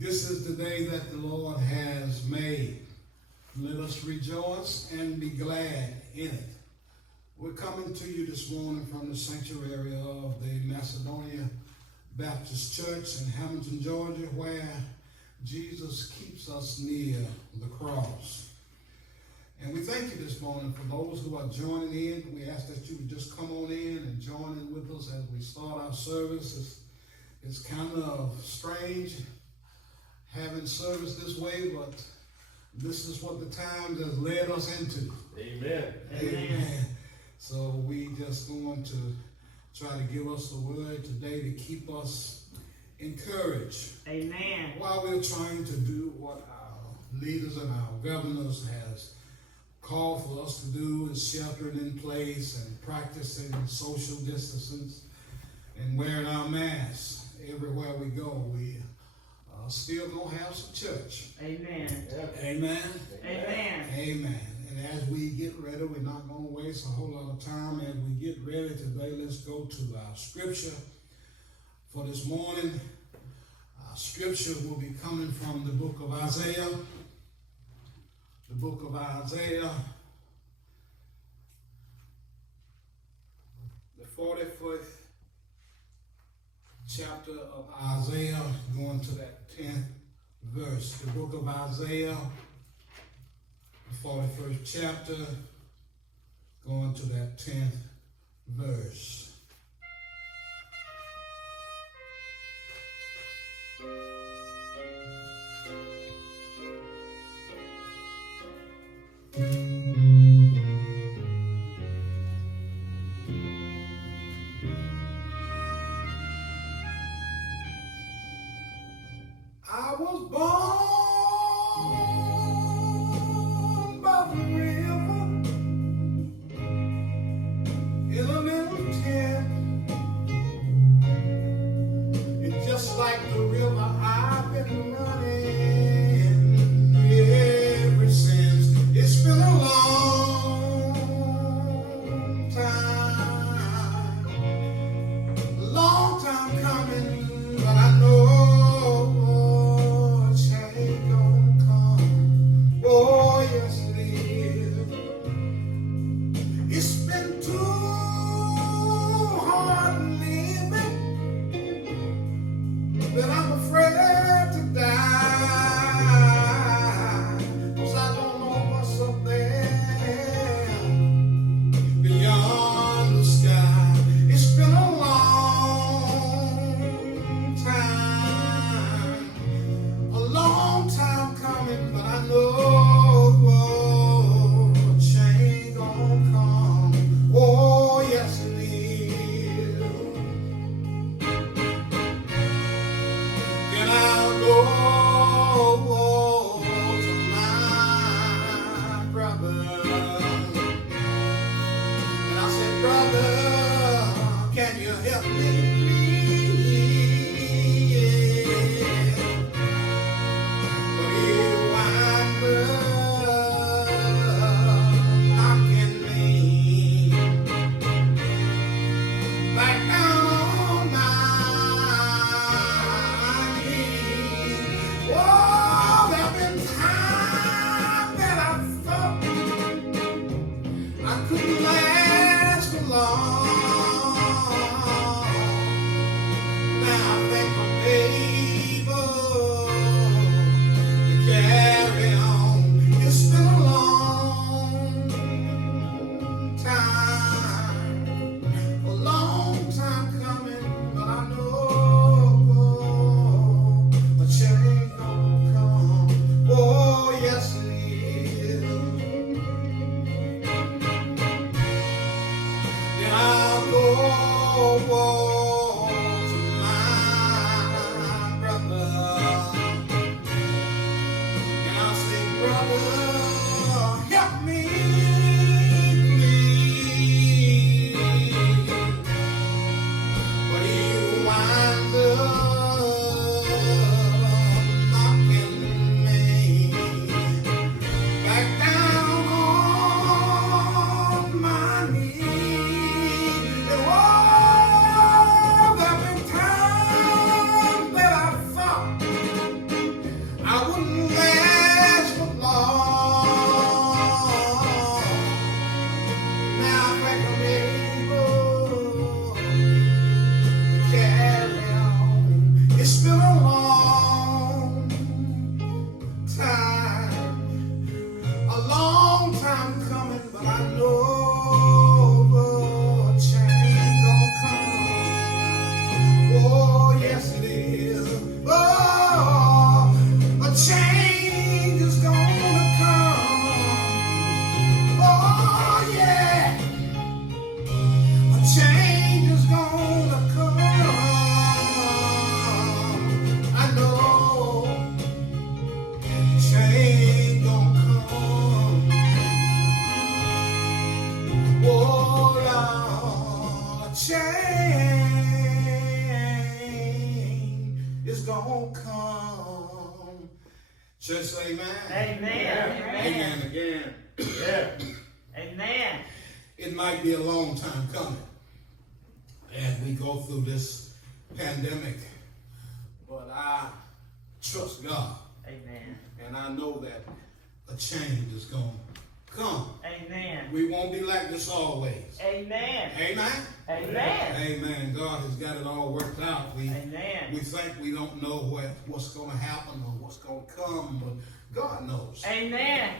This is the day that the Lord has made. Let us rejoice and be glad in it. We're coming to you this morning from the sanctuary of the Macedonia Baptist Church in Hamilton, Georgia, where Jesus keeps us near the cross. And we thank you this morning for those who are joining in. We ask that you would just come on in and join in with us as we start our service. It's kind of strange having service this way, but this is what the times has led us into. Amen. Amen. So we just going to try to give us the word today to keep us encouraged. Amen. While we're trying to do what our leaders and our governors has called for us to do, is sheltering in place and practicing social distancing and wearing our masks everywhere we go, we still gonna have some church. Amen. Amen. Amen. Amen. And as we get ready, we're not gonna waste a whole lot of time. As we get ready today, let's go to our scripture for this morning. Our scripture will be coming from the book of Isaiah. The book of Isaiah, the 45th chapter of Isaiah, going to that 10th verse. The book of Isaiah, the 41st chapter, going to that 10th verse. I was born by the river in a little tent. It's just like the river I've been running ever since. It's been a long time coming, but I know couldn't last for long. rain is gonna come. Church, say amen. Amen. Amen again. Yeah. Amen. It might be a long time coming as we go through this pandemic, but I trust God. Amen. And I know that a change is going to come. Amen. We won't be like this always. Amen. Amen. Amen. Amen. God has got it all worked out. We think we don't know what's going to happen or what's going to come, but God knows. Amen.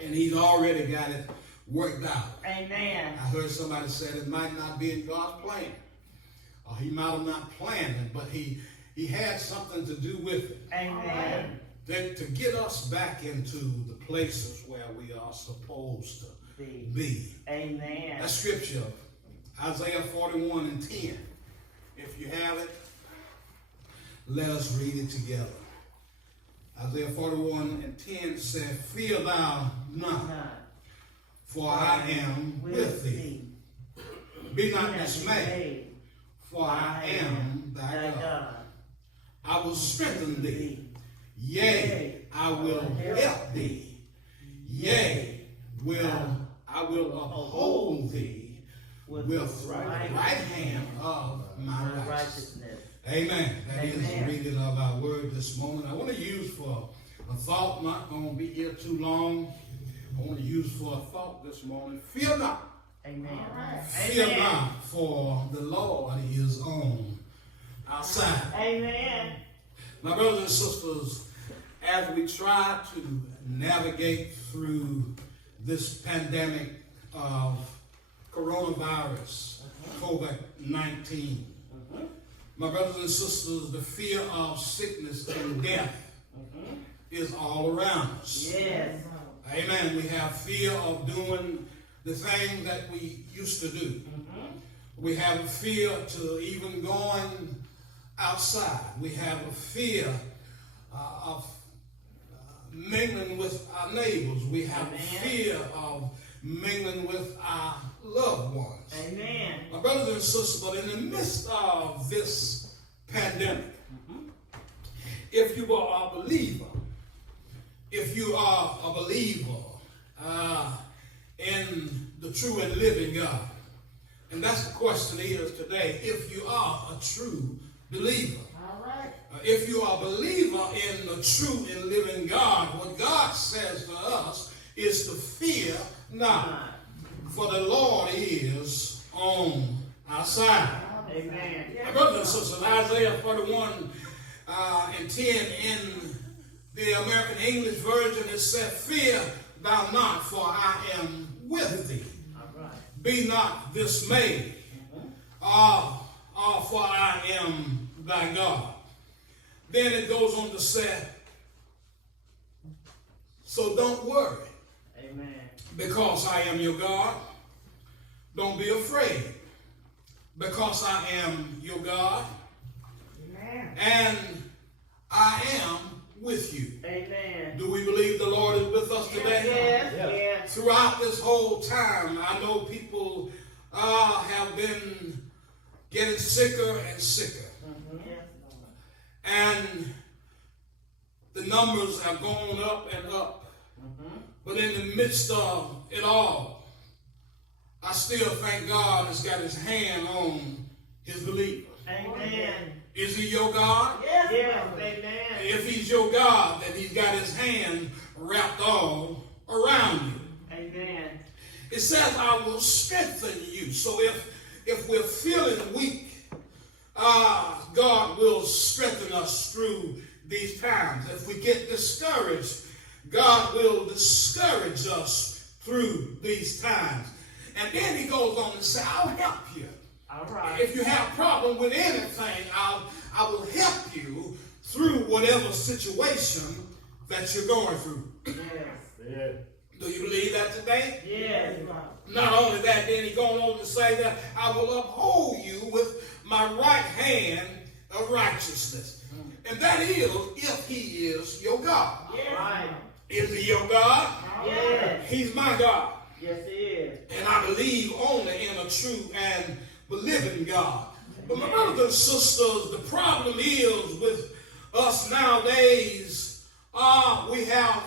And He's already got it worked out. Amen. I heard somebody say it might not be in God's plan. Or He might have not planned it, but He had something to do with it. Amen. Then to get us back into the places where we are supposed to be. Amen. That scripture, Isaiah 41 and 10. If you have it, let us read it together. Isaiah 41 and 10 said, "Fear thou not, for I am with thee. Be not dismayed, for I am thy God. I will strengthen thee. Yea, I will help thee. Yea, I will uphold thee with the right hand of my righteousness." Amen. That is the reading of our word this moment. I want to use for a thought, not going to be here too long. I want to use for a thought this morning. Fear not. Amen. Fear not, for the Lord is on our side. Amen. My brothers and sisters, as we try to navigate through this pandemic of coronavirus, COVID-19, my brothers and sisters, the fear of sickness and death is all around us. Yes. Amen. We have fear of doing the things that we used to do. We have a fear to even going outside. We have a fear of mingling with our neighbors. We have a fear of mingling with our loved ones. Amen. My brothers and sisters, but in the midst of this pandemic, if you are a believer, in the true and living God, and that's the question is today, if you are a true believer. All right. If you are a believer in the true and living God, what God says to us is to fear not, for the Lord is on our side. Amen. My brothers and sisters, Isaiah 41 and 10 in the American English Version, it said, "Fear thou not, for I am with thee. All right. Be not dismayed, for I am thy God." Then it goes on to say, so don't worry. Amen. Because I am your God. Don't be afraid. Because I am your God. Amen. And I am with you. Amen. Do we believe the Lord is with us today? Yes. Yes. Throughout this whole time, I know people have been getting sicker and sicker. And the numbers have gone up and up. But in the midst of it all, I still thank God has got his hand on his believers. Amen. Is he your God? Yes. Yes. Amen. If he's your God, then he's got his hand wrapped all around you. Amen. It says, "I will strengthen you." So if we're feeling weak, God will strengthen us through these times. If we get discouraged, God will discourage us through these times. And then he goes on to say, "I'll help you." All right. If you have a problem with anything, I will help you through whatever situation that you're going through. Yes. Yeah. Do you believe that today? Yes. Not only that, then he goes on to say that I will uphold you with my right hand of righteousness. And that is if he is your God. Yes. Right. Is he your God? Yes. He's my God. Yes, he is. And I believe only in a true and living God. But my brothers and sisters, the problem is with us nowadays, we have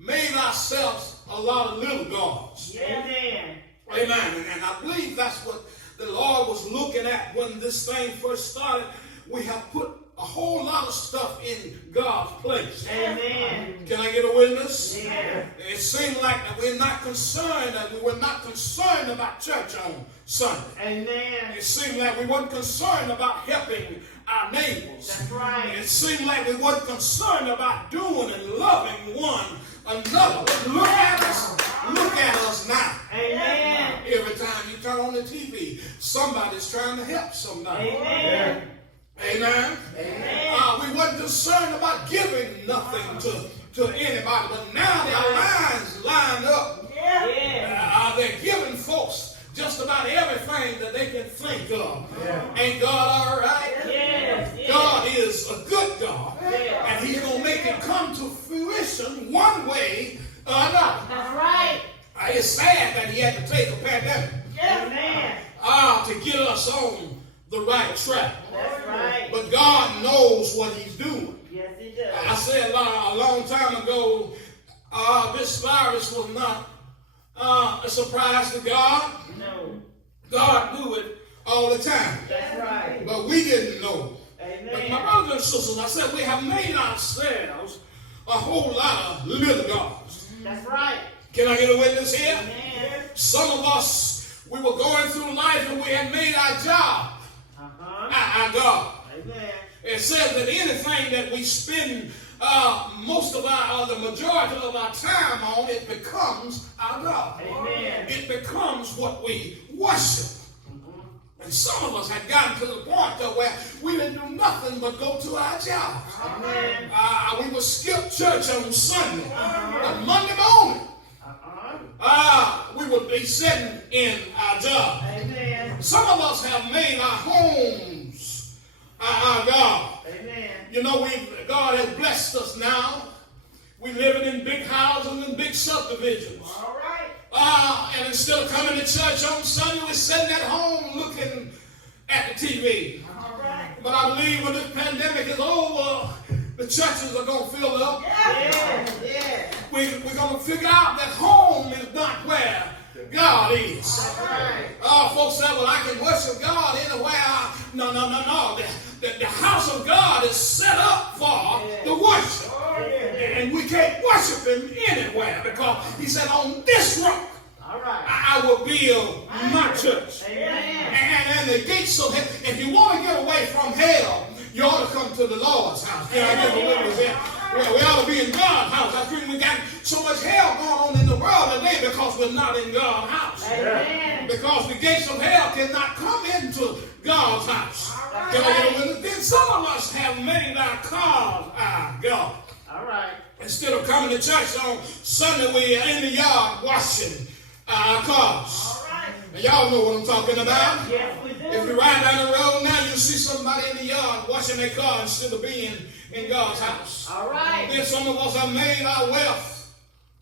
made ourselves a lot of little gods. Amen. Amen. And I believe that's what the Lord was looking at when this thing first started. We have put a whole lot of stuff in God's place. Amen. Can I get a witness? Yeah. It seemed like that we were not concerned about church on Sunday. Amen. It seemed like we weren't concerned about helping our neighbors. That's right. It seemed like we weren't concerned about doing and loving one another. But look at us now. Amen. Every time you turn on the TV, somebody's trying to help somebody. Amen. Amen. Amen. We weren't concerned about giving nothing to anybody, but now their lines lined up. Yeah. They're giving folks just about everything that they can think of. Ain't God all right? Yes. God is a good God, Yeah. and He's going to make it come to fruition one way or another. That's right. It's sad that He had to take a pandemic Amen. to get us on the right track. That's right. But God knows what He's doing. Yes, He does. I said a long time ago, this virus was not a surprise to God. No. God knew it all the time. That's right. But we didn't know. But my Amen. brothers and sisters, I said we have made ourselves a whole lot of little gods. That's right. Can I get a witness here? Amen. Some of us, we were going through life and we had made our job our God. Amen. It says that anything that we spend the majority of our time on, it becomes our God. Amen. It becomes what we worship. And some of us had gotten to the point though where we didn't do nothing but go to our jobs. Amen. We would skip church on Sunday. But Monday morning, we would be sitting in our job. Amen. Some of us have made our homes our God. Amen. You know, God has blessed us now. We living in big houses and big subdivisions. All right. And instead of coming to church on Sunday, we're sitting at home looking at the TV. All right. But I believe when this pandemic is over, the churches are going to fill up. Yeah. Yeah. We're going to figure out that home is not where God is. That's right. Folks say, well, I can worship God anywhere. No. The house of God is set up for the worship. Oh, yeah. And we can't worship Him anywhere because He said, on this rock, All right. I will build my church. Amen. And the gates of hell. If you want to get away from hell, you ought to come to the Lord's house. Can I get a witness here? Well, we ought to be in God's house. I think we got so much hell going on in the world today because we're not in God's house. Amen. Because the gates of hell cannot come into God's house. All Can I get a right. witness? Then some of us have made our cars our God. All right. Instead of coming to church on Sunday, we are in the yard washing our cars. All right. And y'all know what I'm talking about. Yes, we do. If you ride down the road now, you'll see somebody in the yard washing their car instead of being in God's house. All right. Then some of us have made our wealth,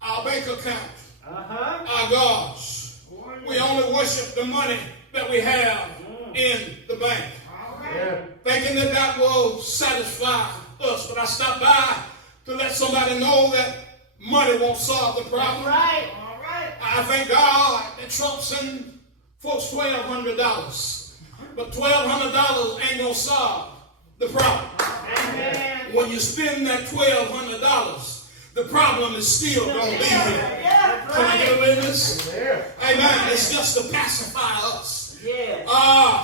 our bank account, our gods. We only worship the money that we have in the bank. All right. Thinking that that will satisfy us. But I stopped by to let somebody know that money won't solve the problem. All right. All right. I thank God that Trump sent folks $1,200. But $1,200 ain't going to solve the problem. Amen. When you spend that $1,200, the problem is still going to be there. Yeah. Can I get a witness? Yeah. Amen. It's just to pacify us. Yeah.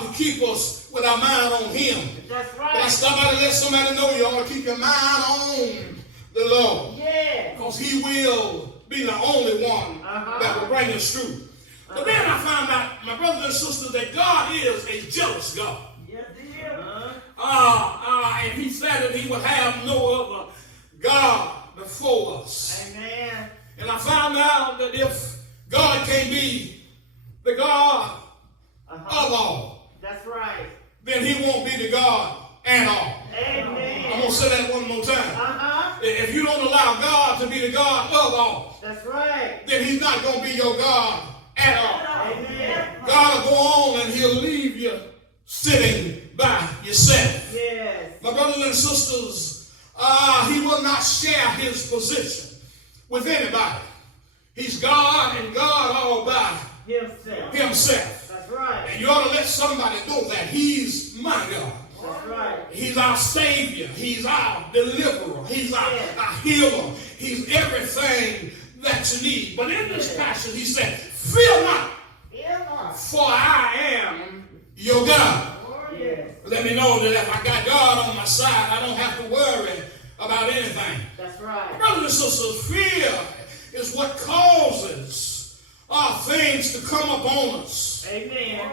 To keep us with our mind on Him. That's But I right. stop by to let somebody know you ought to keep your mind on the Lord. Yeah. Because He will be the only one that will bring us through. But then I found out, my brothers and sisters, that God is a jealous God. Yes, He is. And He said that He would have no other God before us. Amen. And I found out that if God can't be the God of all, That's right. then He won't be the God at all. Amen. I'm going to say that one more time. Uh-huh. If you don't allow God to be the God of all, That's right. then He's not going to be your God at all. Amen. God will go on and He'll leave you sitting by yourself. Yes. My brothers and sisters, he will not share his position with anybody. He's God and God all by himself. That's right. And you ought to let somebody know that he's my God. That's right. He's our Savior. He's our deliverer. He's our healer. He's everything that you need. But in this passage, he said, fear not, for I am your God. Yes. Let me know that if I got God on my side, I don't have to worry about anything. That's right. Brothers and sisters, fear is what causes things to come upon us. Amen.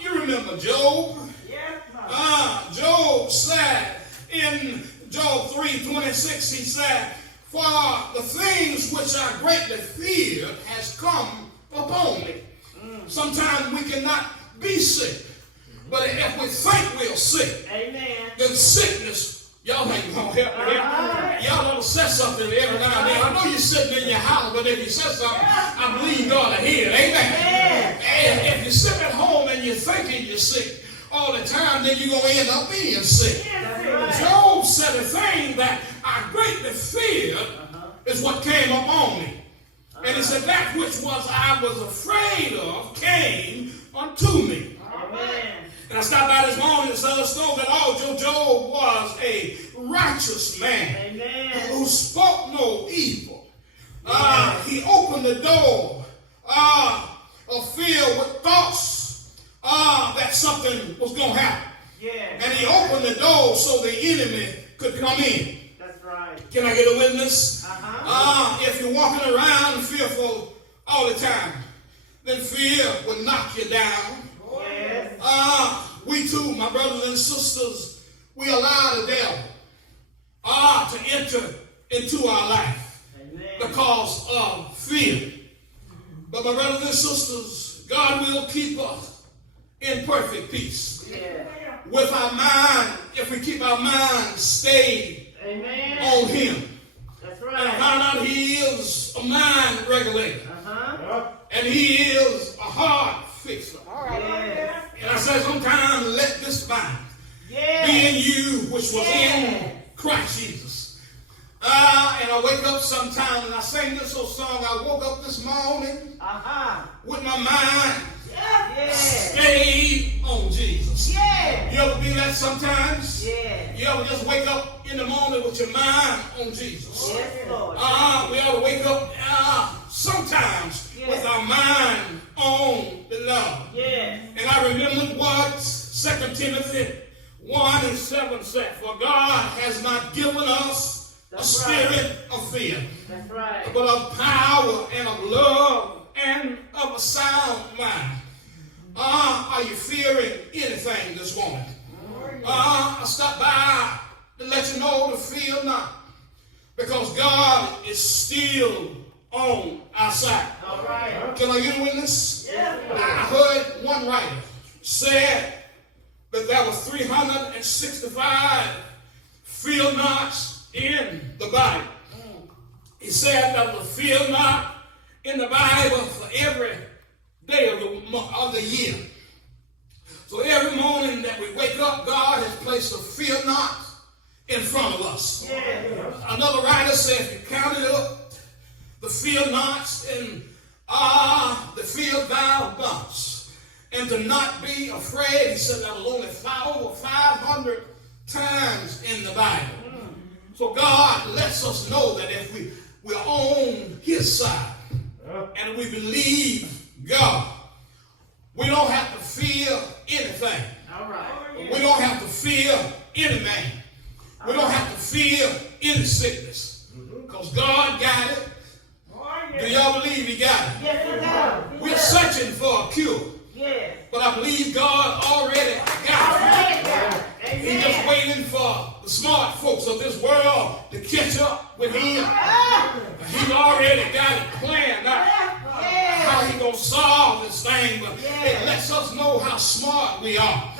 You remember Job? Yes. Job said in Job 3:26, he said, for the things which I greatly feared has come upon me. Sometimes we cannot be sick, but if we think we're sick, Amen. then sickness, y'all ain't gonna help me here. Y'all ought to say something every now and then. I know you're sitting in your house, but if you say something, I believe God will hear it. Amen. And if you sit at home and you're thinking you're sick all the time, then you're going to end up being sick. Job said a thing that I greatly feared is what came upon me. And he said that which I was afraid of came unto me. Amen. And I stopped by this morning and said, that although Job was a righteous man, Amen. who spoke no evil, he opened the door of fear with thoughts that something was going to happen. Yes. And he opened the door so the enemy could come in. That's right. Can I get a witness? If you're walking around fearful all the time, then fear will knock you down. Yes. We too, my brothers and sisters, we allow the devil to enter into our life. Amen. Because of fear. But my brothers and sisters, God will keep us in perfect peace. Yeah. With our mind, if we keep our mind stayed Amen. on him. That's And right. find out he is a mind regulator. And he is a heart fixer. Yes. And I said sometimes let this mind Yes. be in you which was in Christ Jesus. And I wake up sometimes and I sing this old song. I woke up this morning with my mind Yes. stayed on Jesus. Yes. You ever be that sometimes? Yes. You ever just wake up in the morning with your mind on Jesus? Yes, Lord. We ought to wake up sometimes with our mind on the Lord. Yes. And I remember what 2 Timothy 1:7 said, for God has not given us a spirit of fear, That's right. but of power and of love and of a sound mind. Are you fearing anything this morning? I stopped by to let you know to fear not, because God is still on our side. All right. Can I get a witness? Yes. I heard one writer said that there were 365 fear nots in the Bible. He said there was a fear knot in the Bible for every day of the year. So every morning that we wake up, God has placed a fear knot in front of us. Yes. Another writer said, if you counted up the fear knots in the fear thou bumps, and to not be afraid, he said that was only over 500 times in the Bible. So God lets us know that if we're on his side and we believe God, we don't have to fear anything. All right. We don't have to fear any man. We don't have to fear any sickness. Because God got it. Do y'all believe he got it? Yes, it does. We're searching for a cure. Yes. But I believe God already got it. He's just Amen. waiting for the smart folks of this world to catch up with him. He's already got it planned out. How he gonna solve this thing, but it lets us know how smart we are.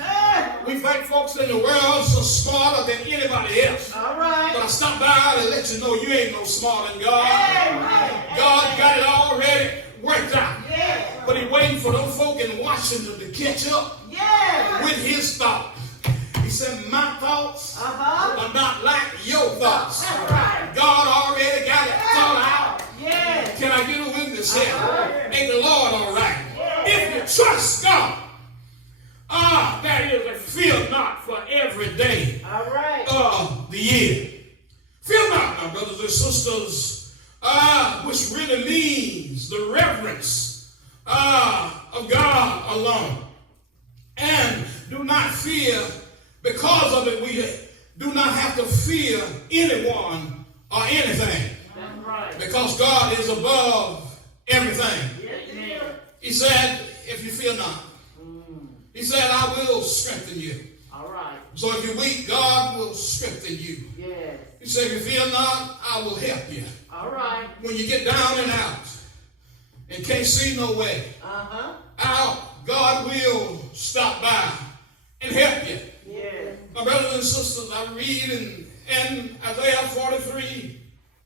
We think folks in the world are smarter than anybody else. All But right. I stop by to let you know you ain't no smarter than God. God got it already worked out. Yes. But he waiting for them folk in Washington to catch up. Yes. with his thought. He said, my thoughts Uh-huh. are not like your thoughts. That's right. God already got it thought out. Yes. Can I get a witness here? Uh-huh. Ain't the Lord all right? If you trust God, that is a fear not for every day All right. of the year. Fear not, my brothers and sisters, which really means the reverence of God alone. And do not fear, because of it, we do not have to fear anyone or anything. That's right. Because God is above everything. Amen. He said, if you fear not, he said, I will strengthen you. All right. So if you're weak, God will strengthen you. Yes. He said, if you fear not, I will help you. All right. When you get down and out and can't see no way Uh-huh. out, God will stop by and help you. Yes. My brothers and sisters, I read in Isaiah 43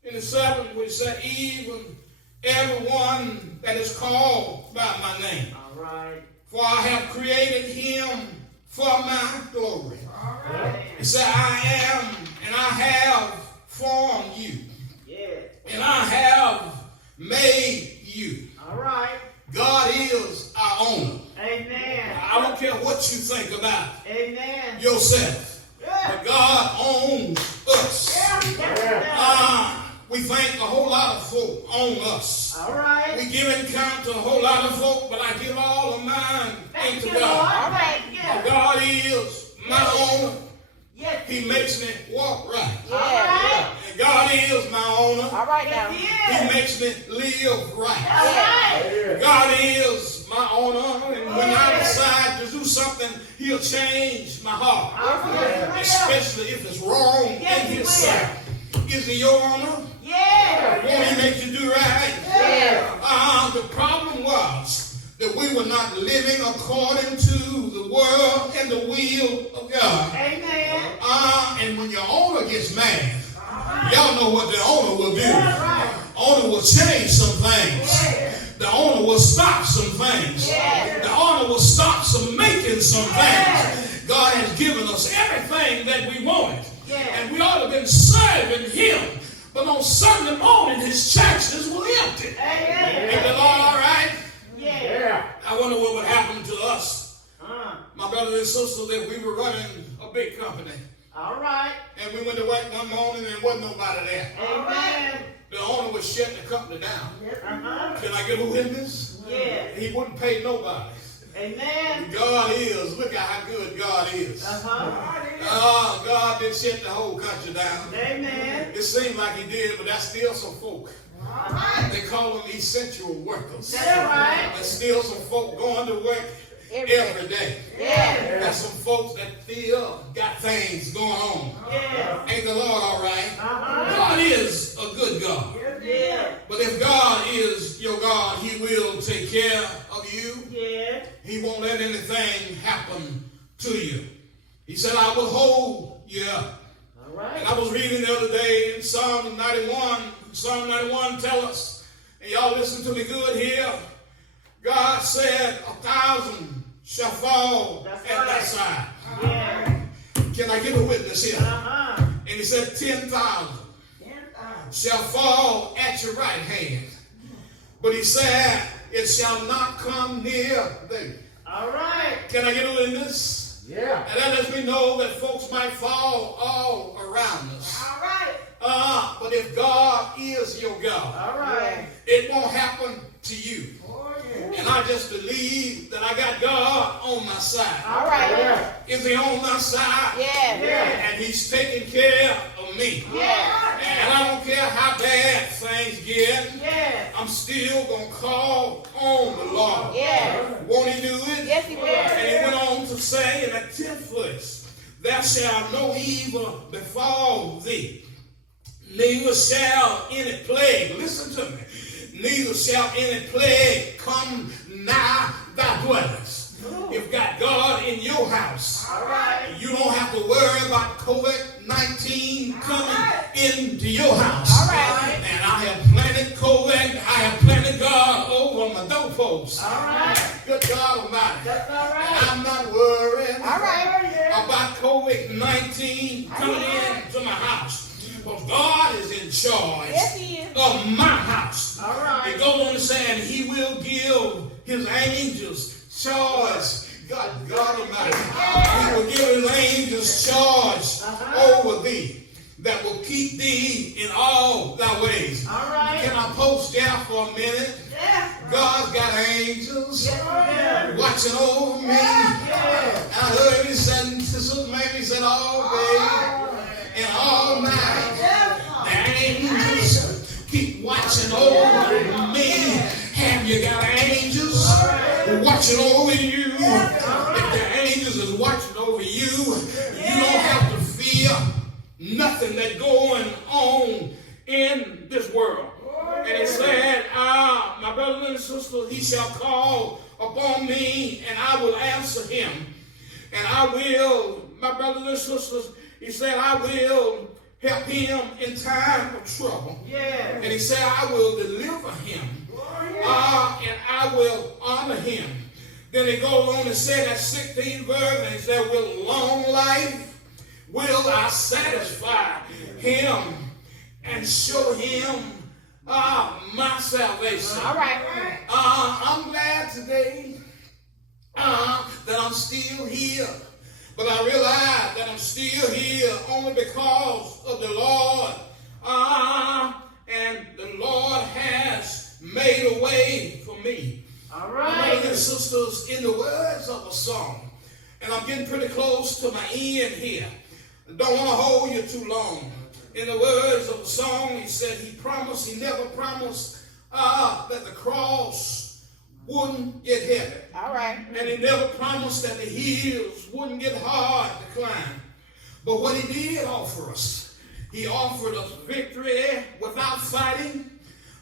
in the 7, which said, even everyone that is called by my name. All right. For I have created him for my glory. All right. He said, I am and I have formed you. Yes. And I have made you. All right. God is our owner. Amen. I don't care what you think about Amen. yourself. Yeah. But God owns us. Yeah. We think a whole lot of folk own us. All right. We give account to a whole lot of folk, but I give all of mine Thank into you, Lord. God. All right. Yeah. God is my owner. Yes. He makes me walk right. All right. And God is my owner. All right now. He Yes. makes me live right. All right. God is my owner. And when I decide to do something, he'll change my heart. All right. Especially if it's wrong Yes, in he his will. sight. Is he your owner? Yeah. Won't he make you do right? Yeah. The problem was that we were not living according to the word and the will of God. Amen. And when your owner gets mad, y'all know what the owner will do. Right. Owner will change some things. Yeah. The owner will stop some things. Yeah. The owner will stop some making some things. God has given us everything that we wanted. Yeah. And we ought to have been serving him. But on Sunday morning, his churches were empty. Amen. Ain't the Lord all right? Yeah. I wonder what would happen to us, Uh-huh. my brothers and sisters, if we were running a big company. All right. And we went to work one morning and there wasn't nobody there. Amen. The owner was shutting the company down. Uh-huh. Can I get a witness? Yeah. He wouldn't pay nobody. Amen. God is. Look at how good God is. Uh-huh. God didn't shut the whole country down. Amen. It seemed like he did, but that's still some folk. All right. They call them essential workers. That's right. There's still some folk going to work every day. Yeah. There's some folks that still got things going on. Yeah. Ain't the Lord all right? Uh-huh. God is a good God. Yeah. But if God is your God, he will take care of you. Yeah. He won't let anything happen to you. He said, I will hold you up. All right. And I was reading the other day in Psalm 91. Psalm 91 tells us, and y'all listen to me good here. God said, 1,000 shall fall That's at thy right. side. Yeah. Can I get a witness here? Uh-huh. And he said, 10,000 shall fall at your right hand. But he said, it shall not come near thee. All right. Can I get a witness? Yeah. And that lets me know that folks might fall all around us. All right. But if God is your God, All right. it won't happen to you. Oh, yeah. And I just believe that I got God on my side. All right. Yeah. Is he on my side? Yeah. Yeah. And he's taking care of me. Yeah. And I don't care how bad things get, Yeah. I'm still going to call on the Lord. Yeah. Won't he do it? Yes, he will. And he went on to say in the 10th verse, there shall no evil befall thee, neither shall any plague, listen to me, neither shall any plague come nigh thy dwellings. You've got God in your house. All right. You don't have to worry about COVID-19 coming into your house. All right. And I have planted COVID, I have planted God over my doorposts. All right. Good God Almighty. That's all right. I'm not worried. All COVID-19 coming into my house. Because God is in charge Yes, he is. of my house. All right. It goes on to say, and he will give his angels charge. God Almighty. He will give his angels charge over thee, that will keep thee in all thy ways. All right. Can I post there for a minute? Yeah. God's got angels Yeah. watching over me. Yeah. I heard he said, Sister Mary said, all day and all night. The angels keep watching over me. Have you got angels watching over you? If the angels is watching over you, you don't have to fear nothing that's going on in this world. And it said, my brothers and sisters, he shall call upon me, and I will answer him. And I will, my brothers and sisters, he said, I will help him in time of trouble. Yeah. And he said, I will deliver him. And I will honor him. Then it goes on and said that 16th verse, and it said, with long life will I satisfy him and show him my salvation. All right. I'm glad today that I'm still here. But I realize that I'm still here only because of the Lord. And the Lord has made a way for me. All Brothers and right. sisters, in the words of a song, and I'm getting pretty close to my end here. I don't want to hold you too long. In the words of the song, he said he never promised that the cross wouldn't get heavy. All right. And he never promised that the hills wouldn't get hard to climb. But what he did offer us, he offered us victory without fighting.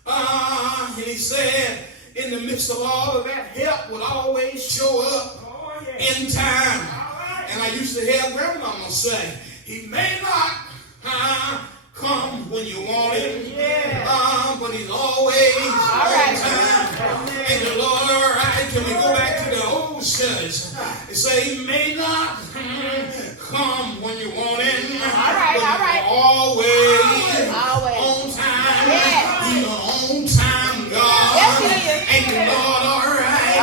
And he said, in the midst of all of that, help would always show up in time. And I used to hear grandmama say, he may not come when you want him, but he's always on time. And the Lord, all right, can we go back to the old church? It say he may not come when you want him, but he's always on time. Yeah. He's an on time God. Yes, he is. Ain't the Lord all right?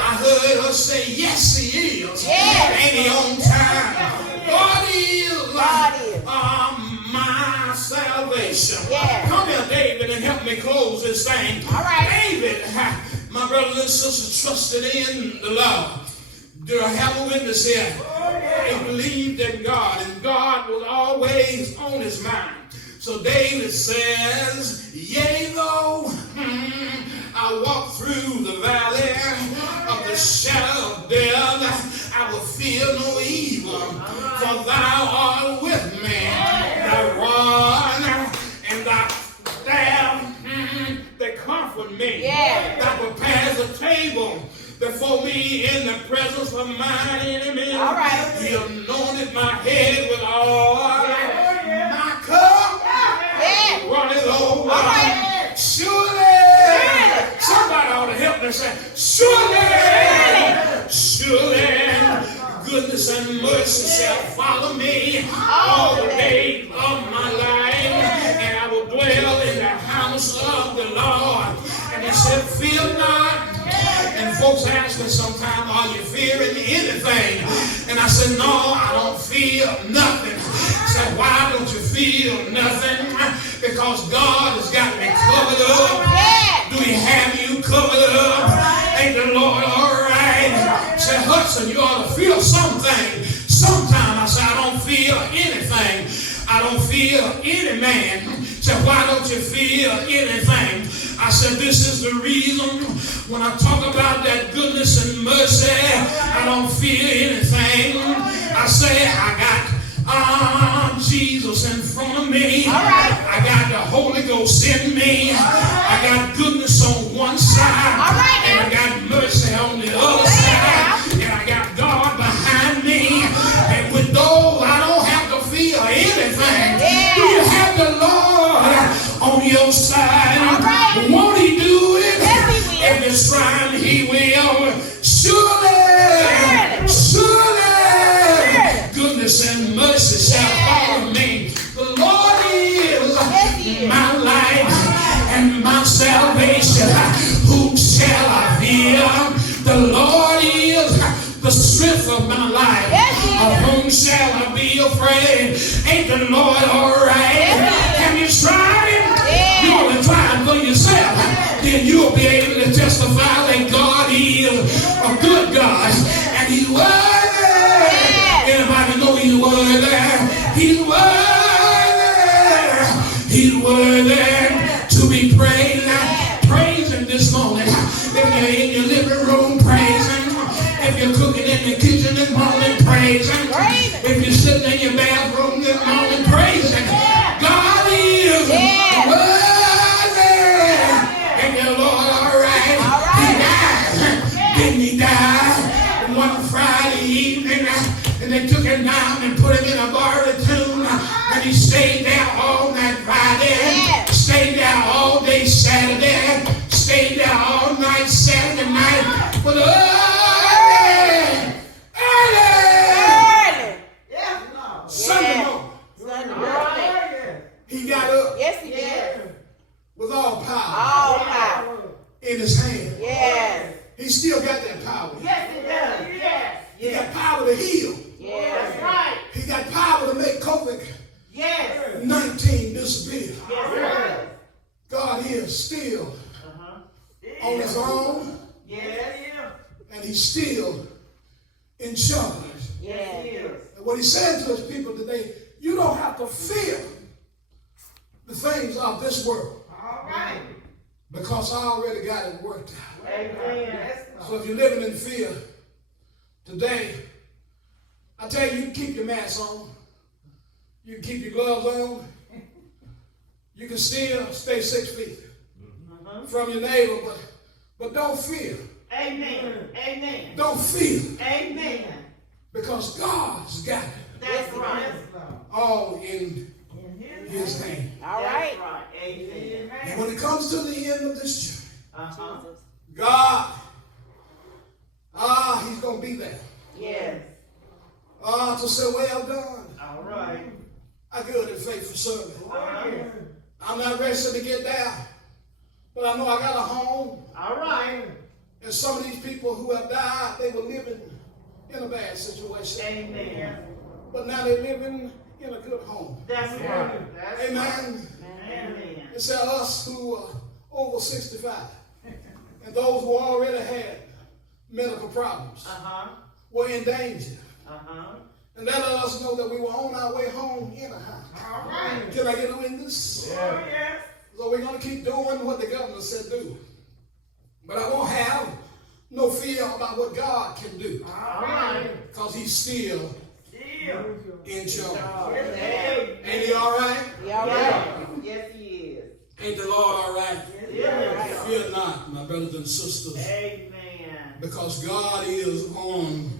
I heard her say, yes, he is. Yes. Ain't he on time? God is. God is. My salvation. Yeah. Come here, David, and help me close this thing. All right. David, my brothers and sisters, trusted in the Lord. Do I have a witness here? He believed in God, and God was always on his mind. So David says, yea, though I walk through the valley of the shadow of death, I will fear no evil, for thou art with me. Thy rod and thy staff, they comfort me. Yeah. Thou prepares a table before me in the presence of mine enemies. All right. He anointed my head with oil. My cup runneth over. All right. Surely. Somebody ought to help me say, surely, goodness and mercy shall follow me all the days of my life, and I will dwell in the house of the Lord. And he said, fear not. And folks ask me sometimes, are you fearing anything? And I said, no, I don't fear nothing. I said, why don't you feel nothing? Because God has got me covered up. Do he have you covered up? Ain't the Lord all right? Say, Hudson, you ought to feel something. Sometime I said, I don't feel anything. I don't feel any man. Say, why don't you feel anything? I said, this is the reason when I talk about that goodness and mercy, I don't feel anything. I say, I got Jesus in front of me. I got the Holy Ghost in me. I got goodness on one side. And I got mercy on the other side. And I got God behind me. And with those, I don't have to feel anything. Do you have the Lord on your side? Won't he do it? Every time he will. Surely, goodness and mercy shall follow me. The Lord is my life and my salvation. Whom shall I fear? The Lord is the strength of my life. Of whom shall I be afraid? Ain't the Lord all right? Have you tried him? You want to try it for yourself. Then you'll be able to testify that God is a good God. And he's worthy. Anybody know he's worthy? He's worthy. He's worthy to be praised. Praise him this morning. If you're in your living room, praise him. If you're cooking in the kitchen this morning, praise him. If you're sitting in your bathroom this morning, praise him. God is worthy. And your Lord, all right. He died. Didn't he die? One Friday evening, and they took him down and put him in a borrowed tomb. And he stayed there all night Friday. Stayed there all day Saturday. Stayed there all night Saturday night. But Sunday morning, he got up. Yes, he did. With all power. All power. In his hand. Yes. He still got that power. Yes, he does. Yes. He got power to heal. Yes. That's right. He got power to make COVID-19 disappear. Yes. God is still on his own. Yes. And he's still in charge. Yes. And what he said to his people today, you don't have to fear the things of this world. All right. Because I already got it worked out. Amen. So if you're living in fear today, I tell you, you can keep your mask on. You can keep your gloves on. You can still stay 6 feet from your neighbor, but don't fear. Amen. Amen. Don't fear. Amen. Because God's got it. That's right. All in his hand. All right. Amen. And when it comes to the end of this journey, God, he's going to be there. Yes. To say, well done. All right. I good and faithful servant. Yes. I'm not resting to get there, but I know I got a home. All right. And some of these people who have died, they were living in a bad situation. Amen. But now they're living in a good home. That's right. That's Amen. Amen. It's us who are over 65 and those who already had medical problems were in danger. And that let us know that we were on our way home anyhow. All right. Can I get a witness? Oh, yes. So we're going to keep doing what the governor said do. But I won't have no fear about what God can do. All right. Because he's still in charge. Yes. Ain't he all right? All right. Yes, he is. Ain't the Lord all right? Yes. Fear not, my brothers and sisters. Amen. Because God is on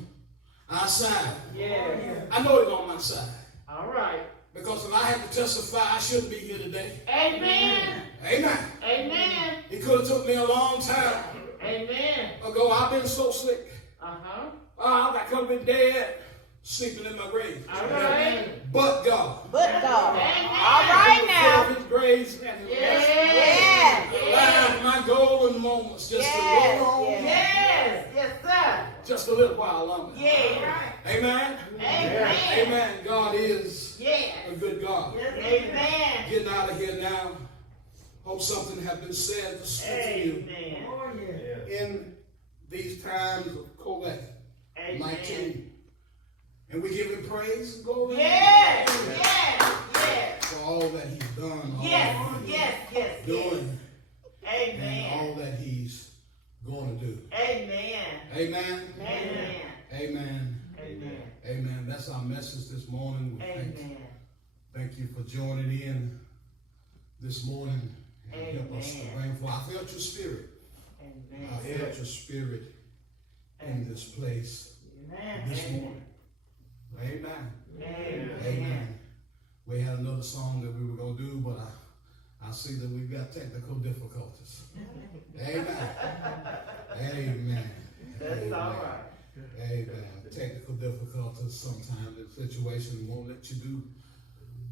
our side. Yes. I know he's on my side. All right. Because if I had to testify, I shouldn't be here today. Amen. Amen. Amen. It could have took me a long time Amen. ago. I've been so sick. I could have been dead, sleeping in my grave. All right. But God. But God. Amen. All right now. His grace and his mercy. Yes. Allowed my golden moments just to roll on. Yes. Yes, sir. Just a little while longer. Yeah. Amen. Amen. Amen. God is Yes. a good God. Amen. Getting out of here now. Hope something has been said to speak to you Amen. in these times of COVID-19. Amen. And we give him praise and glory Yes. Yes. Yes. for all that he's done, all Yes. that he's Yes. Yes. doing, and Amen. all that he's going to do. Amen. Amen. Amen. Amen. Amen. Amen. That's our message this morning. We Amen. thank you for joining in this morning and help us to Amen. bring forth. I felt your spirit. Amen. I felt your spirit in this place this morning. Amen. Amen. Amen. We had another song that we were going to do, but I see that we've got technical difficulties. Amen. Amen. That's Amen. all right. Amen. Technical difficulties sometimes. The situation won't let you do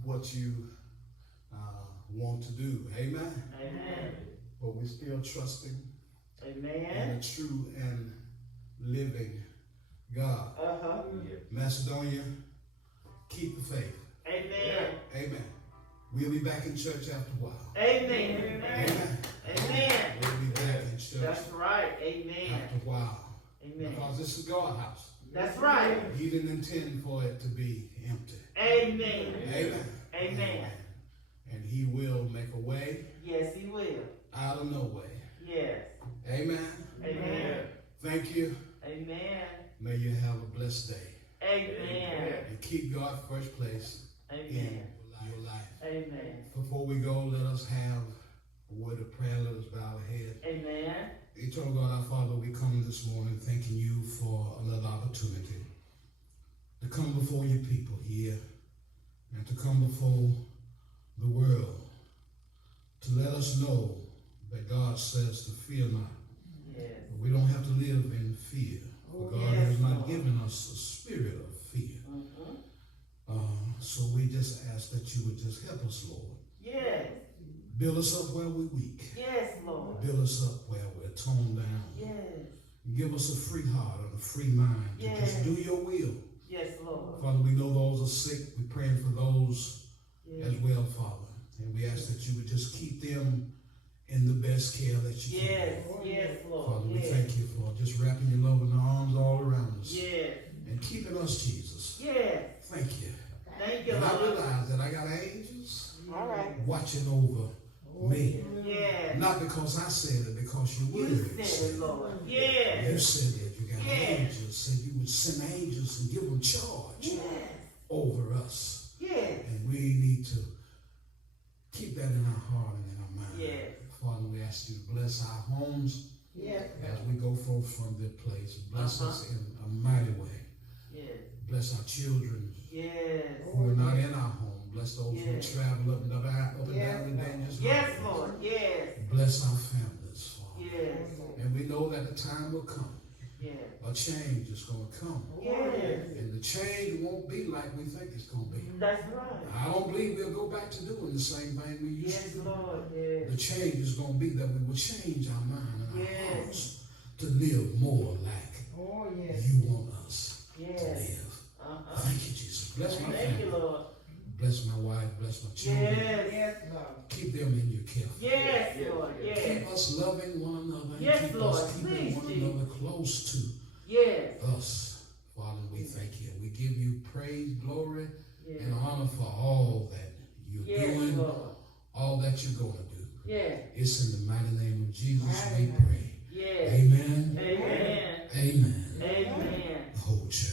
what you want to do. Amen. Amen. But we're still trusting in Amen. a true and living God. Uh-huh. Macedonia, keep the faith. Amen. Amen. We'll be back in church after a while. Amen. Amen. Amen. We'll be back in church That's right. Amen. after a while. Amen. Because this is God's house. That's right. He didn't intend for it to be empty. Amen. Amen. Amen. And he will make a way Yes, he will. out of no way. Yes. Amen. Amen. Thank you. Amen. May you have a blessed day. Amen. And keep God first place in Amen. your life. Amen. Before we go, let us have a word of prayer. Let us bow our head. Amen. Eternal God, our Father, we come this morning thanking you for another opportunity to come before your people here and to come before the world to let us know that God says to fear not. Yes. We don't have to live in fear. For God yes, has not Lord. given us a spirit of fear. Mm-hmm. So we just ask that you would just help us, Lord. Yes. Build us up where we're weak. Yes, Lord. Build us up where we're toned down. Yes. Give us a free heart and a free mind to Yes. just do your will. Yes, Lord. Father, we know those are sick. We're praying for those Yes. as well, Father. And we ask that you would just keep them in the best care that you Yes. can. Yes, Lord. Father, we Yes. thank you for just wrapping your loving arms all around us Yes. and keeping us, Jesus. Yes. Thank you. Thank you, And I Lord. realize that I got angels All right. watching over me. Yes. Not because I said it, because your You word said it, Lord. Yes. You said that you got Yes. angels, said you would send angels and give them charge Yes. over us. Yes. And we need to keep that in our heart and in our mind. Yes. Father, we ask you to bless our homes Yes. as we go forth from this place. Bless Uh-huh. us in a mighty way. Yes. Bless our children Yes. who are not in our home. Bless those Yes. who travel up and down the dangerous Yes, highways. Lord. Yes. Bless our families, Father. Yes. And we know that the time will come. Yes. A change is going to come. Yes. And the change won't be like we think it's going to be. That's right. I don't believe we'll go back to doing the same thing we used Yes, to do. Lord. Yes. The change is going to be that we will change our mind and our Yes. hearts to live more like you want us to Yes. live. Uh-huh. Thank you, Jesus. Bless my Thank you, family. Lord. Bless my wife. Bless my children. Yes. Keep them in your care. Yes, Lord. Yes. Keep us loving one another. And Yes, keep Lord. us keeping Please, one Jesus. another close to Yes. us. Father, we thank you. We give you praise, glory, Yes. and honor for all that you're Yes, doing, Lord. all that you're going to do. Yes. It's in the mighty name of Jesus we pray. Yes. Amen. Amen. Amen. Amen. The whole church.